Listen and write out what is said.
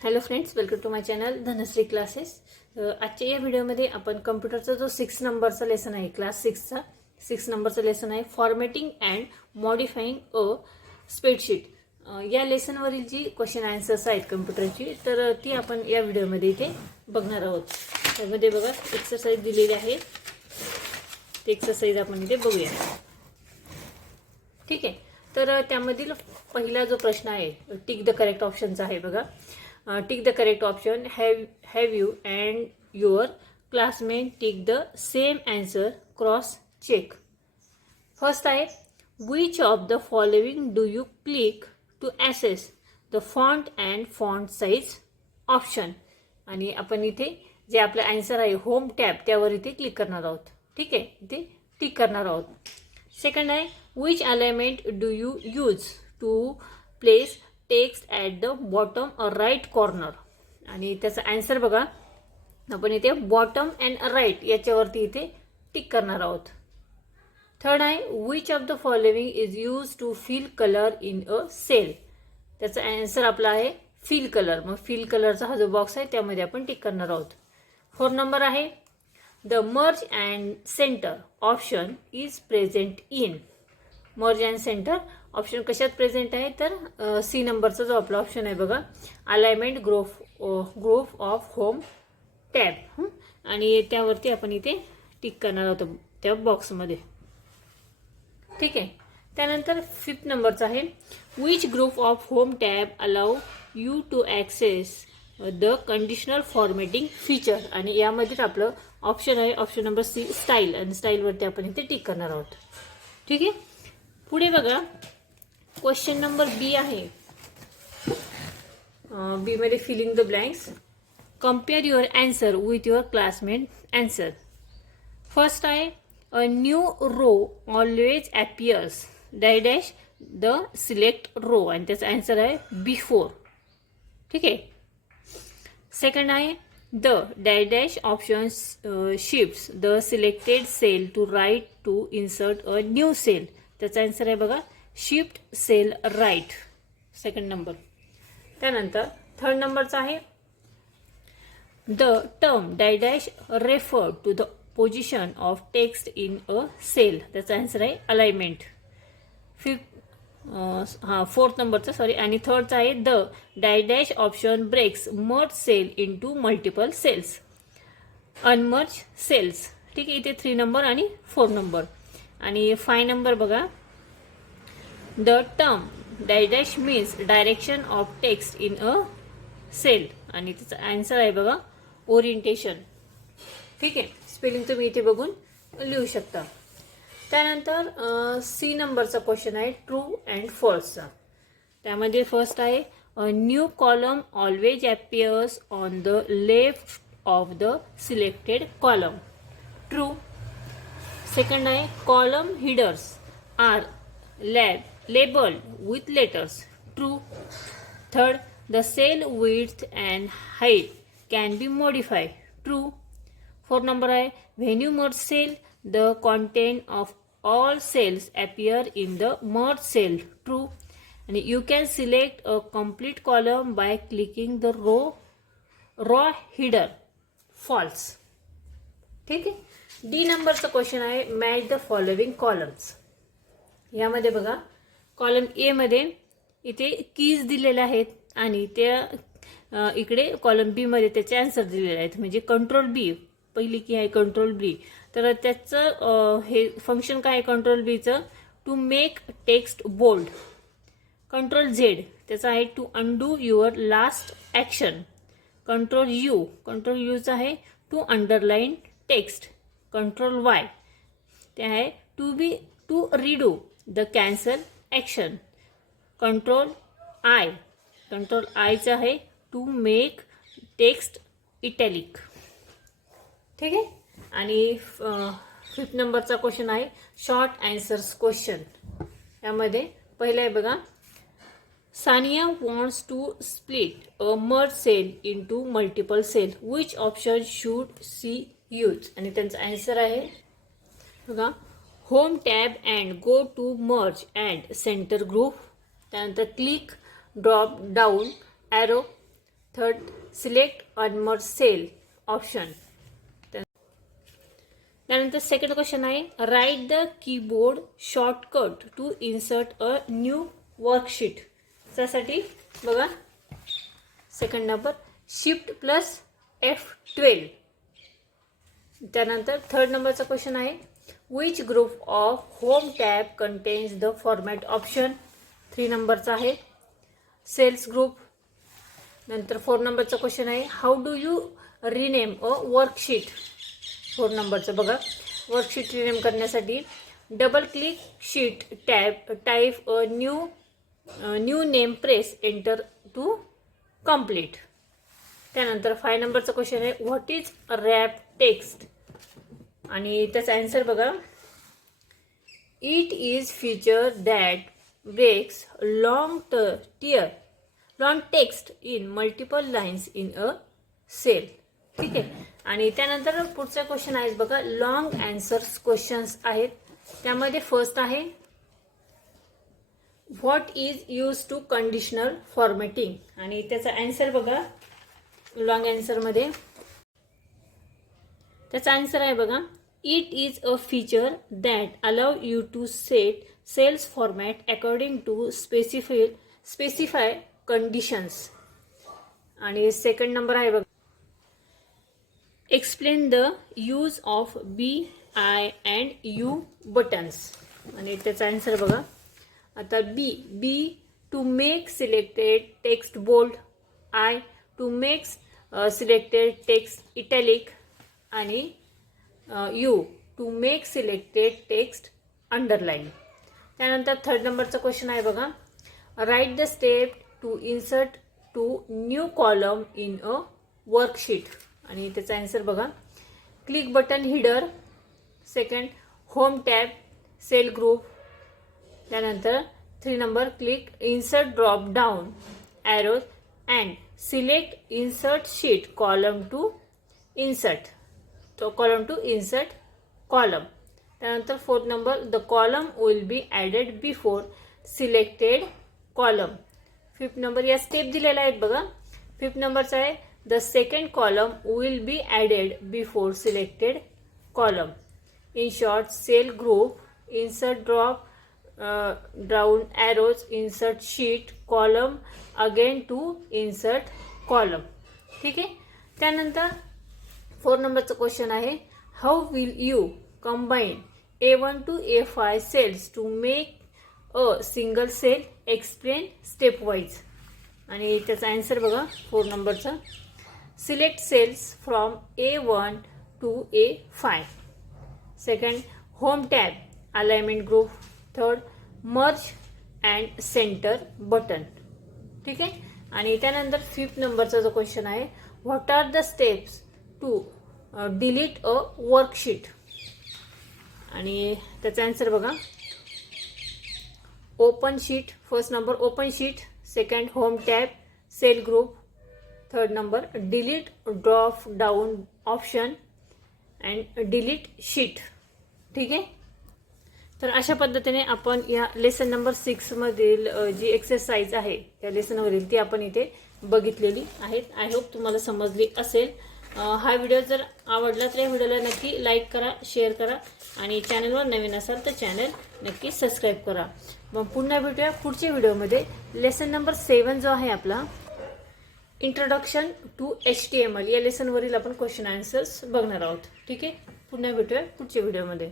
Hello friends, welcome to my channel Dhanashree classes. आजच्या या व्हिडिओमध्ये आपण कम्प्युटरचा जो 6 नंबरचा लेसन आहे, क्लास 6चा 6 नंबरचा लेसन आहे, फॉर्मॅटिंग अँड मॉडिफाईंग अ स्प्रेडशीट. या लेसनवरील जी क्वेश्चन आन्सर्स आहेत कम्प्युटरची, तर ती आपण या व्हिडिओमध्ये इथे बघणार आहोत. त्यामध्ये बघा एक्सरसाइज दिलेली आहे, ते एक्सरसाइज आपण इथे बघूया. ठीक आहे. तर त्यामधील पहिला जो प्रश्न आहे, टिक द करेक्ट ऑप्शनचा आहे बघा. Tick the correct option. Have you and your classmate tick the same answer, cross check. First आहे, which of the following do you click to access the font and font size option. आणि आपण इथे जे आपलं answer आहे home tab त्यावर इथे click करणार आहोत. ठीक आहे, इथे टिक करणार आहोत. सेकंड आहे, which alignment do you use to place text at the bottom right corner. आणि त्याचा आन्सर बघा, आपण इथे बॉटम अँड राईट याच्यावरती इथे टिक करणार आहोत. थर्ड आहे, which of the following is use to fill colour in a cell. त्याचा आन्सर आपला आहे फिल कलर. मग फिल कलरचा हा जो बॉक्स आहे त्यामध्ये आपण टिक करणार आहोत. 4 नंबर आहे, the merge and centre option is present in. Merge and centre option कशात प्रेझेंट आहे, तर सी नंबरचा जो आपला ऑप्शन आहे बघा, alignment group of home tab. आणि त्यावरती आपण इथे टिक करणार आहोत त्या बॉक्समध्ये. ठीक आहे. त्यानंतर 5 नंबरचा आहे, which group of home tab allow you to access the conditional formatting feature. आणि यामध्ये आपलं ऑप्शन आहे ऑप्शन नंबर सी, स्टाईल. आणि स्टाईलवरती आपण इथे टिक करणार आहोत. ठीक आहे. पुढे बघा, क्वेश्चन नंबर बी आहे. बी मध्ये filling the blanks. Compare your answer with your classmate answer. First आहे, a new row always appears dash the select row. आणि त्याचा आन्सर आहे बिफोर. ठीक आहे. सेकंड आहे, the dash option shifts the selected cell to right to insert a new cell. त्याचा answer आहे बघा, shift cell right. Second number. त्यानंतर थर्ड नंबरचा आहे, the term dash refer to the position of text in a cell. त्याचा answer आहे alignment. Fourth नंबरचा sorry. आणि थर्डचा आहे, the dash option breaks merge cell into multiple cells, unmerge cells. ठीक आहे. इथे 3 नंबर आणि 4 नंबर. आणि 5 नंबर बघा, the term dash means direction of text in a cell. आणि त्याचा आन्सर आहे बघा, ओरिएंटेशन. ठीक आहे. स्पेलिंग तुम्ही इथे बघून लिहू शकता. त्यानंतर सी नंबरचा क्वेश्चन आहे ट्रू अँड फॉल्सचा. त्यामध्ये फर्स्ट आहे, a new column always appears on the left of the selected column. True. Second आहे, column headers are labeled with letters. True. Third, the cell width and height can be modified. True. Fourth number है, when you merge cell, the content of all cells appear in the merged cell. True. And you can select a complete column by clicking the raw header. False. ठीक आहे. D नंबरचा question आहे, match the following columns. यामध्ये बघा, column A मध्ये इथे keys दिलेल्या आहेत आणि त्या इकडे कॉलम बी मध्ये त्याचे आन्सर दिलेले आहेत. म्हणजे कंट्रोल बी पहिली की आहे कंट्रोल बी. तर त्याचं हे फंक्शन काय आहे कंट्रोल बीचं, to make text bold. Control Z त्याचा आहे to undo your last action. Control यूचं आहे to underline text. Control Y ते आहे to redo the cancel action. Control आयचं आहे टू मेक टेक्स्ट इटॅलिक. ठीक आहे. आणि 5th नंबरचा क्वेश्चन आहे शॉर्ट आन्सर्स क्वेश्चन. यामध्ये पहिला आहे बघा, Sania wants to split a merge cell into multiple cell, which option should she use. आणि त्यांचा आन्सर आहे बघा, home tab and go to merge and center group. त्यानंतर click drop down arrow. Third select unmerge cell option. त्यानंतर second question आहे write the keyboard shortcut to insert a new worksheet. त्यासाठी बघा second number shift plus F12. त्यानंतर third नंबरचा question आहे which group of home tab contains the format option. 3 नंबरचा आहे cells group. नंतर 4 नंबरचा क्वेश्चन आहे how do you rename a worksheet. 4 नंबरचं बघा वर्कशीट रिनेम करण्यासाठी double click sheet tab type a new name press enter to complete. त्यानंतर 5 नंबरचा क्वेश्चन आहे व्हॉट इज रॅप टेक्स्ट आणि त्याचा आन्सर बघा it is feature that breaks long text in multiple lines in a cell. ठीक आहे. आणि त्यानंतर पुढचा क्वेश्चन आहे बघा लॉंग आन्सर्स क्वेश्चन्स आहेत. त्यामध्ये फर्स्ट आहे what is use to conditional formatting आणि त्याचा आन्सर बघा लॉंग आन्सरमध्ये त्याचा आन्सर आहे बघा it is a feature that allow you to set cells format according to specify conditions. आणि सेकंड नंबर आहे बघा explain the use of BI and U buttons आणि त्याचा आन्सर बघा आता B to make selected text bold, I to make selected text italic आणि U to make selected text underline. त्यानंतर third नंबरचा क्वेश्चन आहे बघा write the step to insert two new column in a worksheet आणि त्याचा answer बघा click button hider. Second home tab cell group. त्यानंतर 3 number click insert drop down arrows and select insert sheet column to insert column. त्यानंतर 4th number the column will be added before selected column. 5th number या step दिलेल्या आहेत बघा. 5th नंबरचा आहे the second column will be added before selected column. In short cell group insert drop down arrows insert sheet column again to insert column. ठीक आहे. त्यानंतर 4 नंबरचं क्वेश्चन आहे how will you combine A1 to A5 cells to make a single cell explain stepwise आणि त्याचा answer बघा 4 नंबरचा select cells from A1 to A5. Second home tab alignment group. Third merge and centre button. ठीक आहे. आणि त्यानंतर 5th नंबरचा जो क्वेश्चन आहे what are the steps to delete a worksheet आणि त्याचा आन्सर बघा open sheet. First number open sheet. Second home tab cell group. Third number delete drop down option and delete sheet. ठीक आहे. तर अशा पद्धतीने आपण या लेसन नंबर 6 मधील जी एक्सरसाइज आहे त्या लेसनवरील ती आपण इथे बघितलेली आहेत. आय होप तुम्हाला समजली असेल. हा व्हिडिओ जर आवडला तर या व्हिडिओला नक्की लाईक करा, शेअर करा आणि चॅनलवर नवीन असाल तर चॅनल नक्की सबस्क्राईब करा. मग पुन्हा भेटूया पुढच्या व्हिडिओमध्ये. लेसन नंबर 7 जो आहे आपला इंट्रोडक्शन टू HTML या लेसनवरील आपण क्वेश्चन आन्सर्स बघणार आहोत. ठीक आहे. पुन्हा भेटूया पुढच्या व्हिडिओमध्ये.